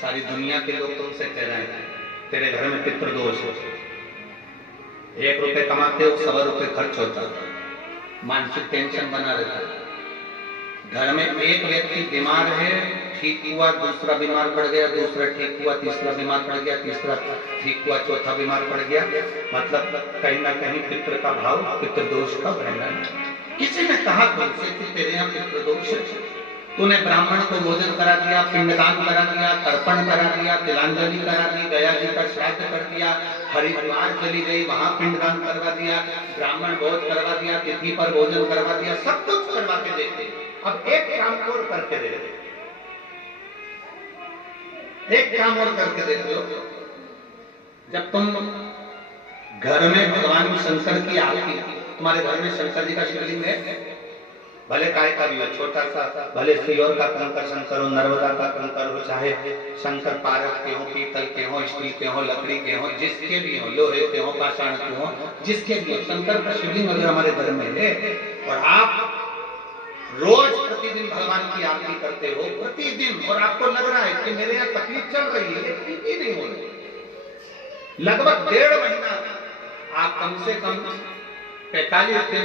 सारी दुनिया के लोग तुमसे कह रहे हैं तेरे घर में पितृदोष हो, 1 रुपए कमाते हो 100 रुपए खर्च होता, मानसिक टेंशन बना रहता है। घर में एक व्यक्ति बीमार है, ठीक हुआ, दूसरा बीमार पड़ गया, दूसरा ठीक हुआ, तीसरा बीमार पड़ गया, तीसरा ठीक हुआ, चौथा बीमार पड़ गया। मतलब कहीं ना कहीं पितृ का भाव, पितृदोष का वर्णन है। किसी ने कहा तुमसे कि तेरे यहाँ पितृदोष है, तूने ब्राह्मण को भोजन करा दिया, पिंडदान करा दिया, तर्पण करा दिया, तिलांजलि करा दी, गया जी का श्राद्ध कर दिया, हरिद्वार चली गई, वहां पिंडदान करवा दिया, ब्राह्मण भोज करवा दिया, तिथि पर भोजन करवा दिया, सब कुछ करवा के देते। अब एक काम और करके दे रहे, एक काम और करके देते हो। जब तुम घर में भगवान शंकर की आरती, तुम्हारे घर में शंकर जी का शिवलिंग है, भले काय का भी हो, छोटा सा, भले सियोर का कंकर शंकर हो, नर्मदा का कंकर हो, चाहे शंकर पारक के हो, पीतल के हो, स्टील के हो, लकड़ी के हो, जिसके भी हो, लोहे के हो, पाषाण के हो, जिसके भी हो, शंकर का शिवलिंग अगर हमारे घर में है और आप रोज प्रतिदिन भगवान की आरती करते हो, प्रतिदिन, और आपको लग रहा है कि मेरे यहाँ तकलीफ चल रही है, ठीक ही नहीं हो रही, लगभग 1.5 महीना आप कम से कम 45 दिन,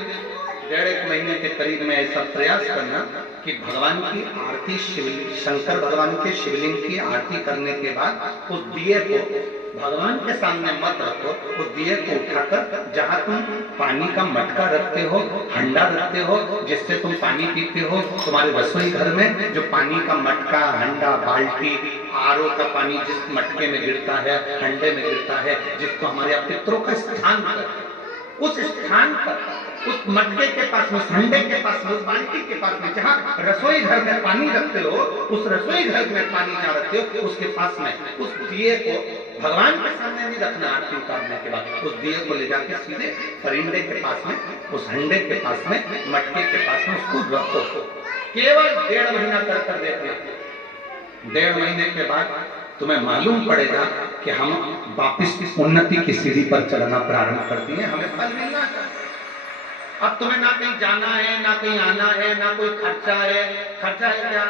1.5 महीने के करीब में ऐसा प्रयास करना कि भगवान की आरती, शंकर भगवान के शिवलिंग की आरती करने के बाद उस दिए को भगवान के सामने मत रखो, उस दिए को उठाकर जहां तुम पानी का मटका रखते हो, हंडा रखते हो, जिससे तुम पानी पीते हो, तुम्हारे रसोई घर में जो पानी का मटका, हंडा, बाल्टी, आरओ का पानी जिस मटके में गिरता है, हंडे में गिरता है, जिसको हमारे पितरों का स्थान पर, उस स्थान पर, उस मटके के पास में, हंडे के पास में, उस बाल्टी के पास में, जहाँ रसोई घर में पानी रखते हो, उस रसोई घर में पानी जहाँ रखते हो, उसके पास में उस दिए को भगवान के सामने नहीं रखना। आरती उतारने के बाद उस दिए को ले जाके सीधे परिंदे के पास में, उस हंडे के पास में, मटके के पास में उसको रखो। केवल 1.5 महीना कर देखना। 1.5 महीने के बाद तुम्हें मालूम पड़ेगा कि हम वापिस उन्नति की सीढ़ी पर चढ़ना प्रारंभ कर दिए, हमें फल मिलना चाहिए। अब तुम्हें ना कहीं जाना है, ना कहीं आना है, ना कोई खर्चा है। खर्चा है क्या?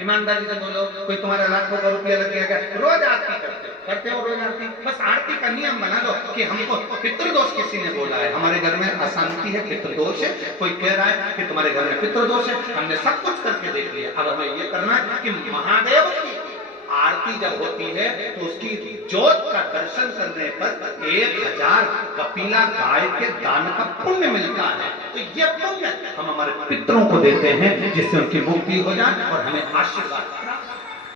ईमानदारी से बोलो, कोई तुम्हारा लाखों का रुपया लग गया, रोज आरती करते हो रोज आरती। बस आरती का नियम बना लो कि हमको पितृदोष किसी ने बोला है, हमारे घर में अशांति है, पितृदोष है, कोई कह रहा है कि तुम्हारे घर में पितृदोष है, हमने सब कुछ करके देख लिया। अब हमें ये करना है कि महादेव की आरती जब होती है तो उसकी ज्योत का दर्शन करने पर 1000 कपिला गाय के दान का पुण्य मिलता है। तो ये पुण्य हम हमारे पितरों को देते हैं, जिससे उनकी मुक्ति हो जाए और हमें आशीर्वाद